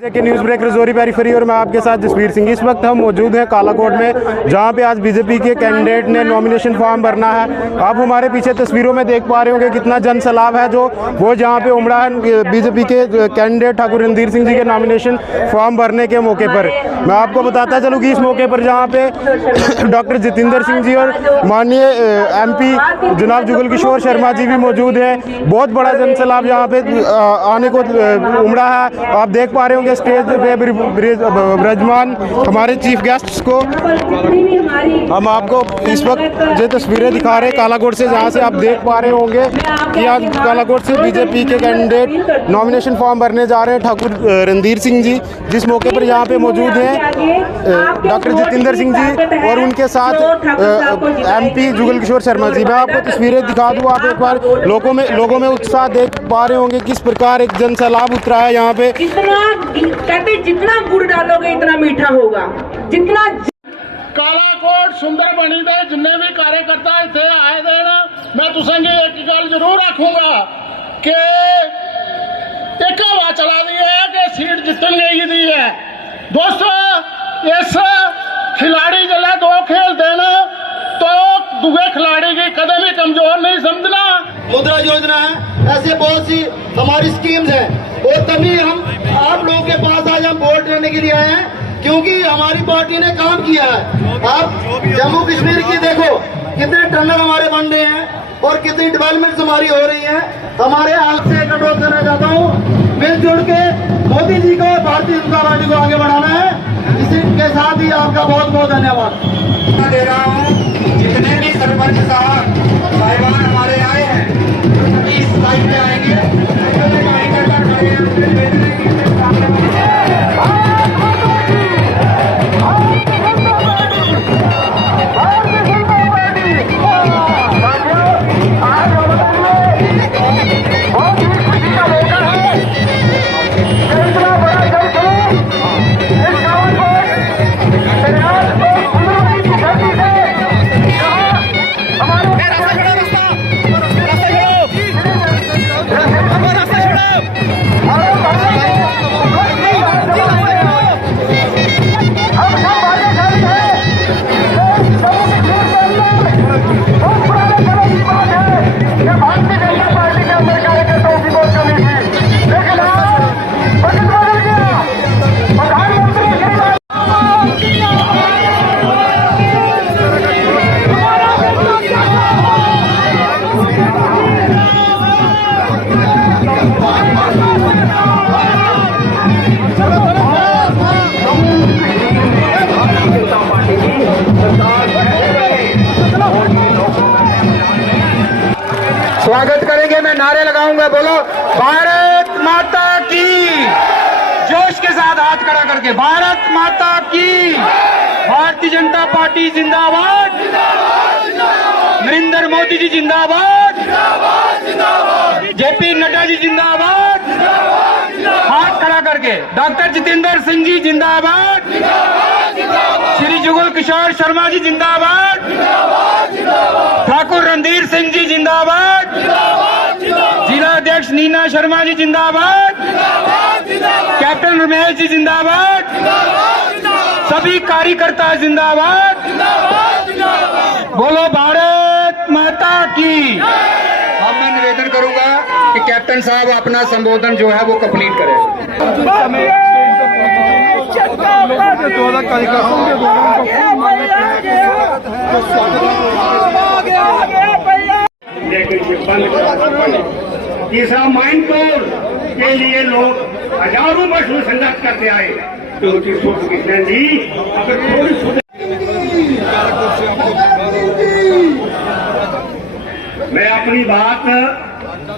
के news breaker जोरी periphery और मैं आपके साथ जसवीर सिंह। इस वक्त हम मौजूद हैं कालाकोट में, जहां पे आज बीजेपी के कैंडिडेट ने नॉमिनेशन फॉर्म भरना है। आप हमारे पीछे तस्वीरों में देख पा रहे होंगे कितना जन सैलाब है जो वो जहां पे उमड़ा है बीजेपी के कैंडिडेट ठाकुर रणधीर सिंह जी के नॉमिनेशन फॉर्म भरने के मौके पर। मैं आपको बताता चलूँ कि इस मौके पर जहाँ पे डॉक्टर जितेंद्र सिंह जी और माननीय MP जनाब जुगल किशोर शर्मा जी भी मौजूद हैं। बहुत बड़ा जन सैलाब यहाँ पे आने को उमड़ा है। आप देख पा रहे होंगे स्टेज पे ब्रजमान हमारे चीफ गेस्ट्स को हम आपको इस वक्त जो तस्वीरें दिखा रहे हैं कालाकोट से, जहां से आप देख पा रहे होंगे कि आज कालाकोट से बीजेपी के कैंडिडेट नॉमिनेशन फॉर्म भरने जा रहे हैं ठाकुर रणधीर सिंह जी, जिस मौके पर यहाँ पे मौजूद हैं डॉक्टर जितेंद्र सिंह जी और उनके साथ MP जुगल किशोर शर्मा जी। मैं आपको तस्वीरें दिखा दूँ, आप एक बार लोगों में उत्साह देख पा रहे होंगे किस प्रकार एक जन सैलाब उतरा है यहाँ पे। कहते जितना गुड़ डालोगे इतना मीठा होगा। जितना कालाकोट सुंदर बनी दे जिन्ने भी कार्यकर्ता इतने आए दे ना, मैं तुसेंगे एक गल जरूर आखूंगा कि एक हवा चला दी है कि सीट जितन गई दी है। दोस्तों, इस खिलाड़ी जला दो खेल देना तो दूसरे खिलाड़ी की कदम ही कमजोर नहीं समझना। मुद्रा योजना है, ऐसे बहुत सी हमारी स्कीम्स हैं और तभी हम आप लोगों के पास आज हम वोट देने के लिए आए हैं, क्योंकि हमारी पार्टी ने काम किया है। आप जम्मू कश्मीर की देखो कितने टनल हमारे बन रहे हैं और कितनी डेवलपमेंट हमारी हो रही है। हमारे हाथ से एक अनुरोध करना चाहता हूँ, मिलजुल के मोदी जी को भारतीय जनता पार्टी को आगे बढ़ाना है। इसी के साथ ही आपका बहुत बहुत धन्यवाद दे रहा हूँ। जितने भी सरपंच साहिबान हमारे आए हैं इस साइड में आएंगे। स्वागत करेंगे, मैं नारे लगाऊंगा, बोलो भारत माता की। जोश के साथ हाथ खड़ा करके भारत माता की। भारतीय जनता पार्टी जिंदाबाद, नरेंद्र मोदी जी जिंदाबाद, JP नड्डा जी जिंदाबाद। हाथ खड़ा करके डॉक्टर जितेंद्र सिंह जी जिंदाबाद, श्री जुगल किशोर शर्मा जी जिंदाबाद, ठाकुर रणधीर सिंह जी जिंदाबाद, जिला अध्यक्ष नीना शर्मा जी जिंदाबाद, कैप्टन रमेश जी जिंदाबाद, सभी कार्यकर्ता जिंदाबाद। बोलो भारत माता की। अब मैं निवेदन करूंगा कि कैप्टन साहब अपना संबोधन जो है वो कंप्लीट करें। इस माइंड के लिए लोग हजारों वर्ष में संघर्ष करते आए, तो उनकी सोच किशन जी अगर थोड़ी मैं अपनी बात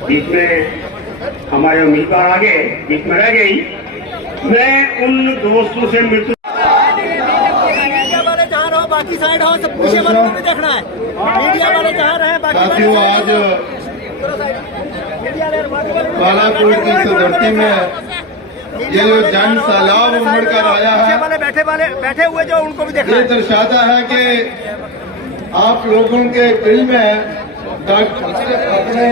बीच में हमारे उम्मीदवार आगे बीच में रह गई। मैं उन दोस्तों से मृत्यु वाले जहाँ रहो बाकी साइड हो, सब पीछे वालों को भी देखना है। मीडिया वाले जहाँ रहे बाकी साथियों, आज कालाकोट की सदरती में ये जो जन सैलाब उमड़ कर आया है, बैठे हुए जो उनको भी देखना ये दर्शाता है कि आप लोगों के दिल में अपने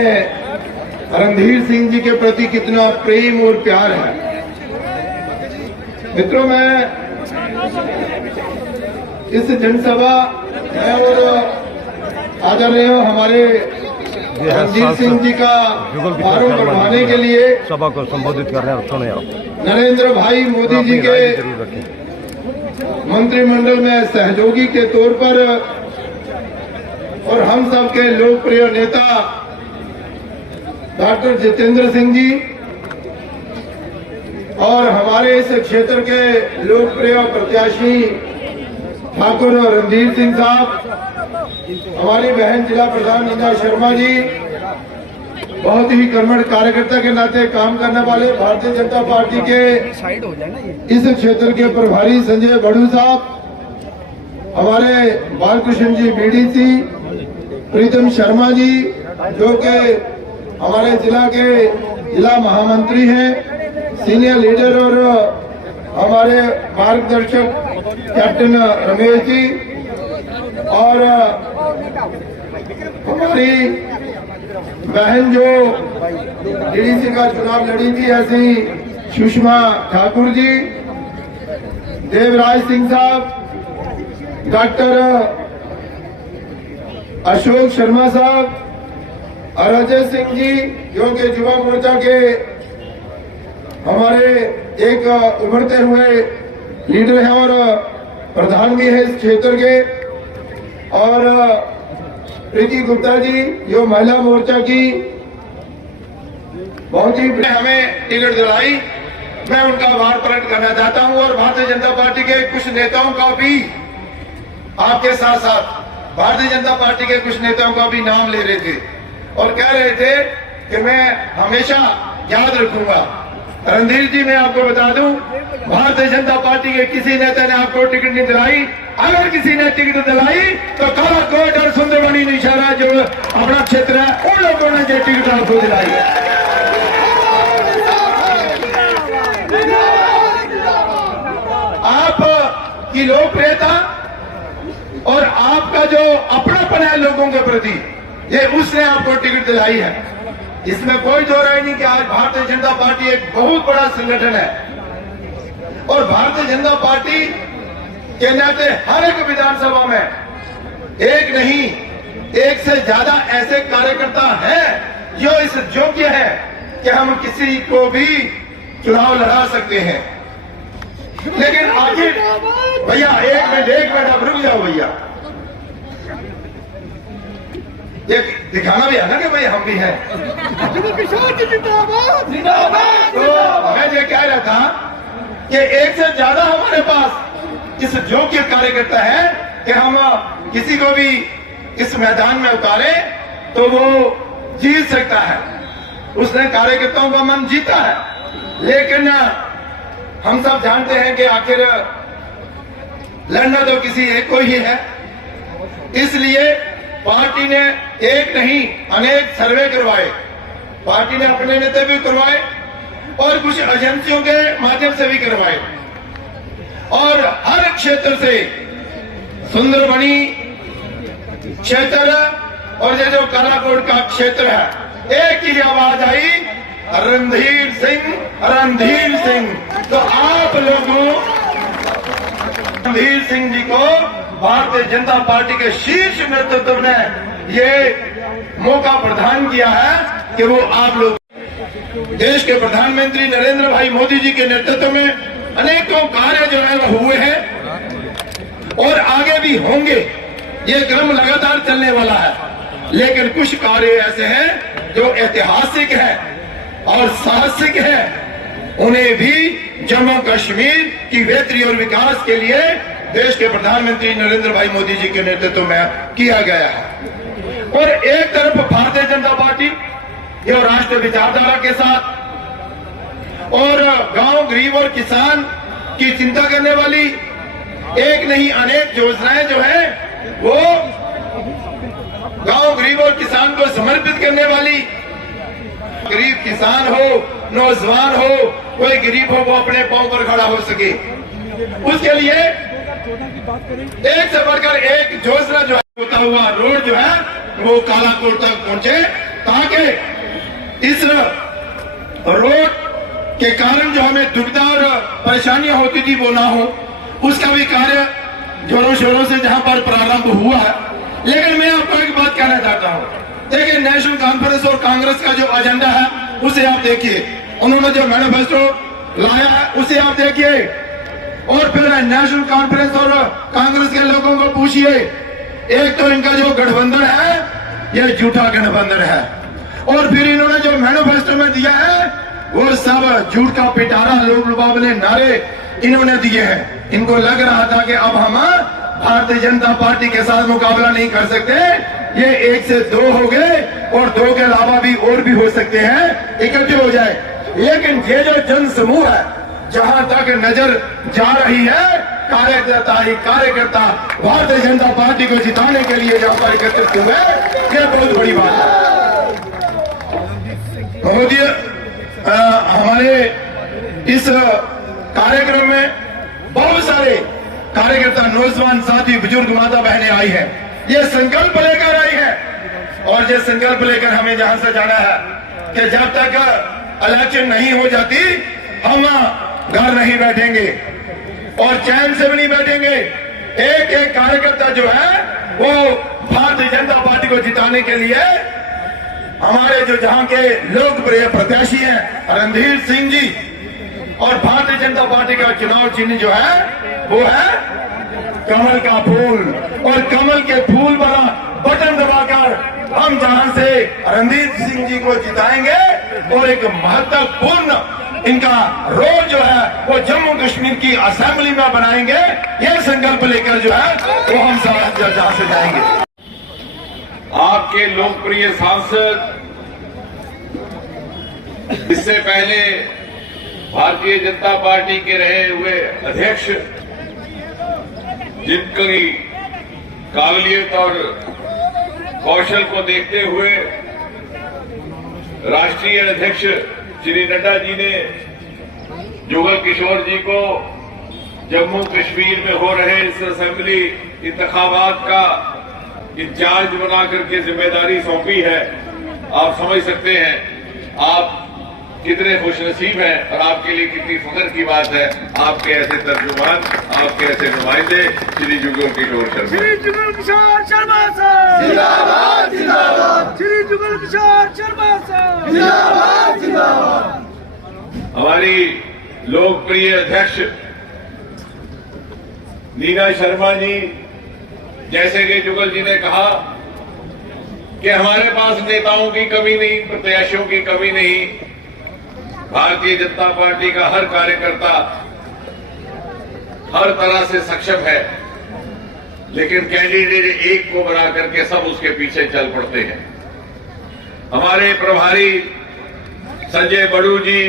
रणधीर सिंह जी के प्रति कितना प्रेम और प्यार है। मित्रों, मैं इस जनसभा में और आदरणीय हमारे रणजीत सिंह जी का आरोप बढ़ाने के लिए सभा को संबोधित कर रहे हैं, सुने आप। नरेंद्र भाई मोदी जी के मंत्रिमंडल में सहयोगी के तौर पर और हम सब के लोकप्रिय नेता डॉक्टर जितेंद्र सिंह जी और हमारे इस क्षेत्र के लोकप्रिय प्रत्याशी ठाकुर रणधीर सिंह साहब, हमारी बहन जिला प्रधान नंदा शर्मा जी, बहुत ही कर्मठ कार्यकर्ता के नाते काम करने वाले भारतीय जनता पार्टी के इस क्षेत्र के प्रभारी संजय बड़ू साहब, हमारे बालकृष्ण जी बीडीसी, प्रीतम शर्मा जी जो कि हमारे जिला के जिला महामंत्री हैं, सीनियर लीडर और हमारे मार्गदर्शक कैप्टन रमेश जी और हमारी बहन जो डीडीसी का चुनाव लड़ी थी ऐसी सुषमा ठाकुर जी, देवराज सिंह साहब, डॉक्टर अशोक शर्मा साहब, अजय सिंह जी जो कि युवा मोर्चा के हमारे एक उभरते हुए लीडर हैं और प्रधान भी है इस क्षेत्र के, और प्रीति गुप्ता जी जो महिला मोर्चा की बहुत ही हमें टिकट दिलाई, मैं उनका आभार प्रकट करना चाहता हूं। और भारतीय जनता पार्टी के कुछ नेताओं का भी आपके साथ साथ भारतीय जनता पार्टी के कुछ नेताओं का भी नाम ले रहे थे और कह रहे थे कि मैं हमेशा याद रखूंगा। रणधीर जी, मैं आपको बता दूं, भारतीय जनता पार्टी के किसी नेता ने आपको टिकट नहीं दिलाई। अगर किसी ने टिकट दिलाई तो कालाकोट और सुंदरबनी निशारा जो अपना क्षेत्र है उन लोगों ने जो टिकट आपको दिलाई है। आपकी लोकप्रियता और आपका जो अपनापन है लोगों के प्रति, ये उसने आपको टिकट दिलाई है। इसमें कोई दो राय नहीं कि आज भारतीय जनता पार्टी एक बहुत बड़ा संगठन है और भारतीय जनता पार्टी के नाते हर एक विधानसभा में एक नहीं एक से ज्यादा ऐसे कार्यकर्ता हैं जो इस योग्य है कि हम किसी को भी चुनाव लड़ा सकते हैं। लेकिन आखिर भैया एक मिनट अब रुक जाओ भैया, ये दिखाना भी है ना कि भाई हम भी हैं। तो मैं ये कह रहा था कि एक से ज्यादा हमारे पास इस योग्य कार्यकर्ता है कि हम किसी को भी इस मैदान में उतारें तो वो जीत सकता है। उसने कार्यकर्ताओं का मन जीता है। लेकिन हम सब जानते हैं कि आखिर लड़ना तो किसी एक को ही है, इसलिए पार्टी ने एक नहीं अनेक सर्वे करवाए, पार्टी ने अपने नेता भी करवाए और कुछ एजेंसियों के माध्यम से भी करवाए और हर क्षेत्र से सुंदरबनी क्षेत्र और ये जो कालाकोट का क्षेत्र है एक ही आवाज आई, रणधीर सिंह। तो आप लोगों रणधीर सिंह जी को भारतीय जनता पार्टी के शीर्ष नेतृत्व ने ये मौका प्रदान किया है कि वो आप लोग देश के प्रधानमंत्री नरेंद्र भाई मोदी जी के नेतृत्व में अनेकों कार्य जो है वो हुए हैं और आगे भी होंगे। ये क्रम लगातार चलने वाला है, लेकिन कुछ कार्य ऐसे हैं जो ऐतिहासिक है और साहसिक है, उन्हें भी जम्मू कश्मीर की बेहतरी और विकास के लिए देश के प्रधानमंत्री नरेंद्र भाई मोदी जी के नेतृत्व में किया गया है। और एक तरफ भारतीय जनता पार्टी ये राष्ट्रीय विचारधारा के साथ और गांव गरीब और किसान की चिंता करने वाली एक नहीं अनेक योजनाएं जो है वो गांव गरीब और किसान को समर्पित करने वाली, गरीब किसान हो, नौजवान हो, कोई गरीब हो वो अपने पांव पर खड़ा हो सके, उसके लिए एक से बढ़कर एक योजना जो होता हुआ रोड जो है वो कालाकोट तक पहुंचे ताकि इस रोड के कारण जो हमें दुविधा और परेशानियां होती थी वो ना हो, उसका भी कार्य जोरों शोरों से जहां पर प्रारंभ हुआ है। लेकिन मैं आपको एक बात कहना चाहता हूं, देखिए नेशनल कॉन्फ्रेंस और कांग्रेस का जो एजेंडा है उसे आप देखिए, उन्होंने जो मैनिफेस्टो लाया है उसे आप देखिए, और फिर नेशनल कॉन्फ्रेंस और कांग्रेस के लोगों को पूछिए, एक तो इनका जो गठबंधन है यह झूठा गठबंधन है, और फिर इन्होंने जो मैनिफेस्टो में दिया है वो सब झूठ का पिटारा, लोग लुभावने नारे इन्होंने दिए हैं। इनको लग रहा था कि अब हम भारतीय जनता पार्टी के साथ मुकाबला नहीं कर सकते, ये 1 से 2 हो गए और 2 के अलावा भी और भी हो सकते हैं, इकट्ठे हो जाए। लेकिन ये जो जन समूह है, जहां तक नजर जा रही है, कार्यकर्ता ही कार्यकर्ता भारतीय जनता पार्टी को जिताने के लिए जहां पर एकत्रित हुए, यह बहुत बड़ी बात है। महोदय, हमारे इस कार्यक्रम में बहुत सारे कार्यकर्ता, नौजवान साथी, बुजुर्ग माता बहनें आई है, ये संकल्प लेकर आई है, और ये संकल्प लेकर हमें जहां से जाना है कि जब तक इलेक्शन नहीं हो जाती हम घर नहीं बैठेंगे और चैन से भी नहीं बैठेंगे। एक एक कार्यकर्ता जो है वो भारतीय जनता पार्टी को जिताने के लिए, हमारे जो जहां के लोकप्रिय प्रत्याशी हैं रणधीर सिंह जी, और भारतीय जनता पार्टी का चुनाव चिन्ह जो है वो है कमल का फूल, और कमल के फूल वाला बटन दबाकर हम जहां से रणधीर सिंह जी को जिताएंगे, और एक महत्वपूर्ण इनका रोल जो है वो जम्मू कश्मीर की असेंबली में बनाएंगे। यह संकल्प लेकर जो है वो हम जहां से जाएंगे। आपके लोकप्रिय सांसद, इससे पहले भारतीय जनता पार्टी के रहे हुए अध्यक्ष, जिनकी काबिलियत और कौशल को देखते हुए राष्ट्रीय अध्यक्ष श्री नड्डा जी ने जुगल किशोर जी को जम्मू कश्मीर में हो रहे इस असेंबली इंतखाबात का इंचार्ज बना करके जिम्मेदारी सौंपी है। आप समझ सकते हैं आप कितने खुशनसीब हैं, और आपके लिए कितनी फख्र की बात है, आपके ऐसे तर्जुमान, आपके ऐसे नुमाइंदे श्री जुगल किशोर शर्मा। श्री जुगल किशोर शर्मा साहब जिंदाबाद, जिंदाबाद। श्री जुगल किशोर शर्मा साहब जिंदाबाद, जिंदाबाद। हमारी लोकप्रिय अध्यक्ष नीना शर्मा जी, जैसे कि जुगल जी ने कहा कि हमारे पास नेताओं की कमी नहीं, प्रत्याशियों की कमी नहीं, भारतीय जनता पार्टी का हर कार्यकर्ता हर तरह से सक्षम है, लेकिन कैंडिडेट एक को बना करके सब उसके पीछे चल पड़ते हैं। हमारे प्रभारी संजय बड़ू जी,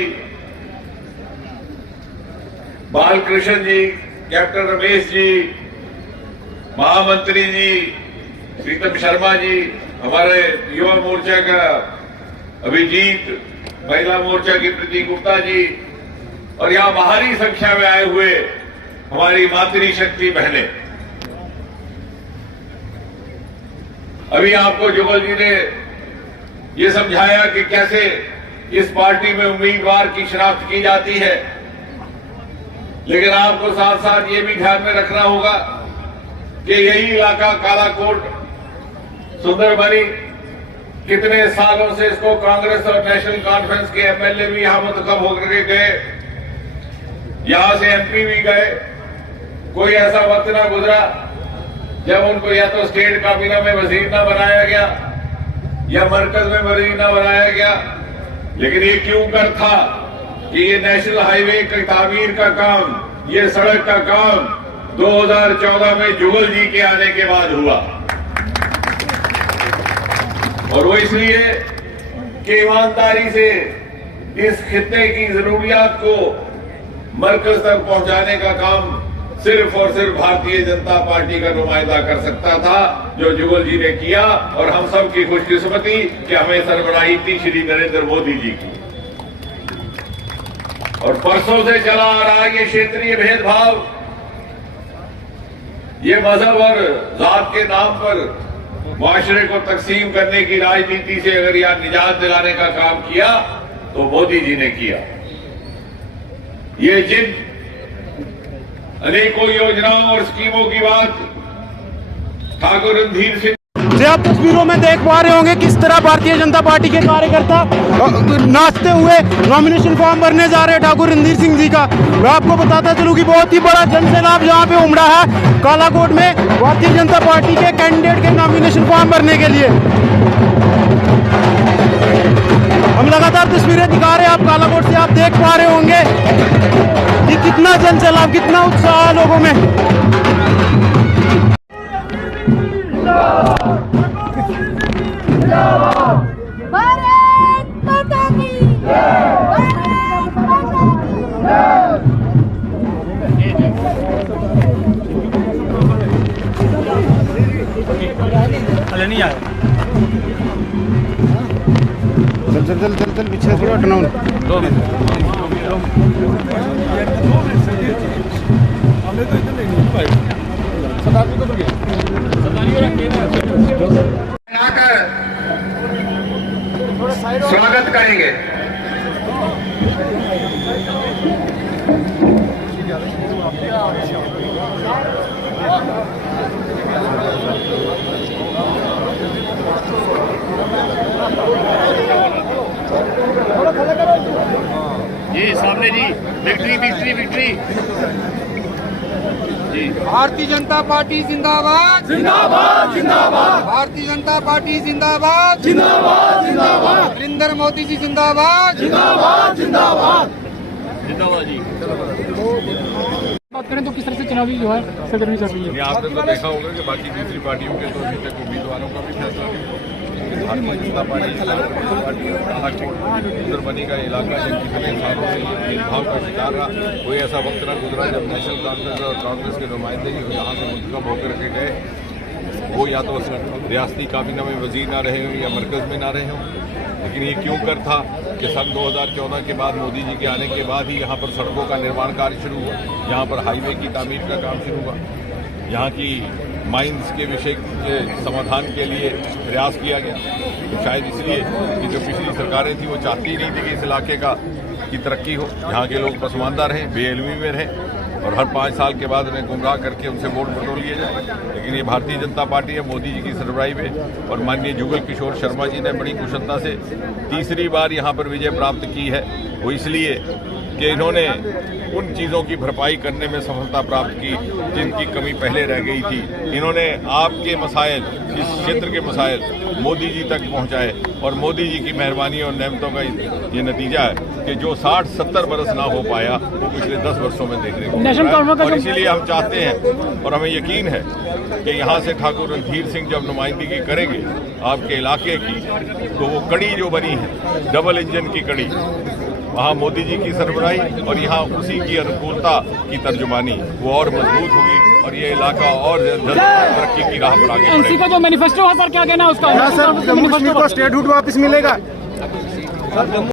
बालकृष्ण जी, कैप्टन रमेश जी, महामंत्री जी प्रीतम शर्मा जी, हमारे युवा मोर्चा का अभिजीत, महिला मोर्चा की प्रीति गुप्ता जी, और यहां बाहरी संख्या में आए हुए हमारी मातृशक्ति बहनें। अभी आपको जुगल जी ने ये समझाया कि कैसे इस पार्टी में उम्मीदवार की शनाख्त की जाती है, लेकिन आपको साथ साथ ये भी ध्यान में रखना होगा कि यही इलाका कालाकोट, सुंदरबनी, कितने सालों से इसको कांग्रेस और नेशनल कॉन्फ्रेंस के एमएलए भी यहां मुंतखब होकर गए, यहां से एमपी भी गए। कोई ऐसा वक्त ना गुजरा जब उनको या तो स्टेट काबीना में वजीर ना बनाया गया या मरकज में वजीर ना बनाया गया। लेकिन ये क्यों कर था कि ये नेशनल हाईवे की तामीर का काम, ये सड़क का काम 2014 में जुगल जी के आने के बाद हुआ, और वो इसलिए कि ईमानदारी से इस खित्ते की जरूरियात को मरकज तक पहुंचाने का काम सिर्फ और सिर्फ भारतीय जनता पार्टी का नुमाइंदा कर सकता था, जो जुगल जी ने किया। और हम सब की खुशकिस्मती कि हमें सरबराही थी श्री नरेंद्र मोदी जी की। और परसों से चला आ रहा ये क्षेत्रीय भेदभाव, ये मजहब और जात के नाम पर माशरे को तकसीम करने की राजनीति से अगर यहां निजात दिलाने का काम किया तो मोदी जी ने किया। ये जिन अनेकों योजनाओं और स्कीमों की बात ठाकुर रणधीर सिंह जी आप तस्वीरों में देख पा रहे होंगे किस तरह भारतीय जनता पार्टी के कार्यकर्ता नाचते हुए नॉमिनेशन फॉर्म भरने जा रहे हैं ठाकुर रणधीर सिंह जी का। मैं आपको बताता चलूं कि बहुत ही बड़ा जनसैलाब यहाँ पे उमड़ा है कालाकोट में भारतीय जनता पार्टी के कैंडिडेट के नॉमिनेशन फॉर्म भरने के लिए। हम लगातार तस्वीरें दिखा रहे हैं, आप कालाकोट से आप देख पा रहे होंगे कि कितना जनसैलाब, कितना उत्साह है लोगों में। भारत माता की भारत माता अरे नहीं आया। चल पीछे से हटना। स्वागत करेंगे। जी सामने जी, victory victory victory. Bharatiya Janata party जिंदाबाद जिंदाबाद जिंदाबाद। भारतीय जनता पार्टी जिंदाबाद जिंदाबाद जिंदाबाद। नरेंद्र मोदी जी जिंदाबाद जिंदाबाद जिंदाबाद जिंदाबाद जी। बात करें तो किस तरह से चुनावी जो है सरगर्मी चल रही है? आपने तो देखा होगा कि बाकी दूसरी पार्टियों के तो अभी तक उम्मीदवारों का भी फैसला नहीं हुआ। भारतीय जनता पार्टी सुंदरबनी का इलाका जिनकी कई सालों से ये भेदभाव का शिकार रहा, कोई ऐसा वक्त न गुजरा जब नेशनल कॉन्फ्रेंस और कांग्रेस के नुमाइंदे यहाँ से मुंतखब होकर के गए। वो या तो रियासती काबीना में वजीर ना रहे हों या मरकज में ना रहे हों, लेकिन ये क्यों कर था कि सन 2014 के बाद मोदी जी के आने के बाद ही यहाँ पर सड़कों का निर्माण कार्य शुरू हुआ, यहाँ पर हाईवे की तामीर का काम शुरू हुआ, यहाँ की माइंस के विषय के समाधान के लिए प्रयास किया गया। तो शायद इसलिए कि जो पिछली सरकारें थी वो चाहती नहीं थी कि इस इलाके की तरक्की हो, यहाँ के लोग पसमानदा रहें, बेइल्मी में रहें और हर 5 साल के बाद उन्हें गुमराह करके उनसे वोट बटोर लिए जाए। लेकिन ये भारतीय जनता पार्टी है, मोदी जी की सरबराही में और माननीय जुगल किशोर शर्मा जी ने बड़ी कुशलता से तीसरी बार यहाँ पर विजय प्राप्त की है। वो इसलिए कि इन्होंने उन चीज़ों की भरपाई करने में सफलता प्राप्त की जिनकी कमी पहले रह गई थी। इन्होंने आपके मसाइल, इस क्षेत्र के मसाइल मोदी जी तक पहुंचाए और मोदी जी की मेहरबानी और नेमतों का ये नतीजा है कि जो 60-70 बरस ना हो पाया वो पिछले 10 वर्षों में देखने को मिला है। और इसीलिए हम चाहते हैं और हमें यकीन है कि यहाँ से ठाकुर रणधीर सिंह जब नुमाइंदगी करेंगे आपके इलाके की, तो वो कड़ी जो बनी है डबल इंजन की कड़ी, वहाँ मोदी जी की सरबराही और यहाँ उसी की अनुकूलता की तर्जुमानी वो और मजबूत होगी और ये इलाका और तरक्की की राह पर आगे एनसी का जो मैनिफेस्टो है सर, क्या कहना है उसका? सर जम्मू कश्मीर को स्टेटहुड वापस मिलेगा?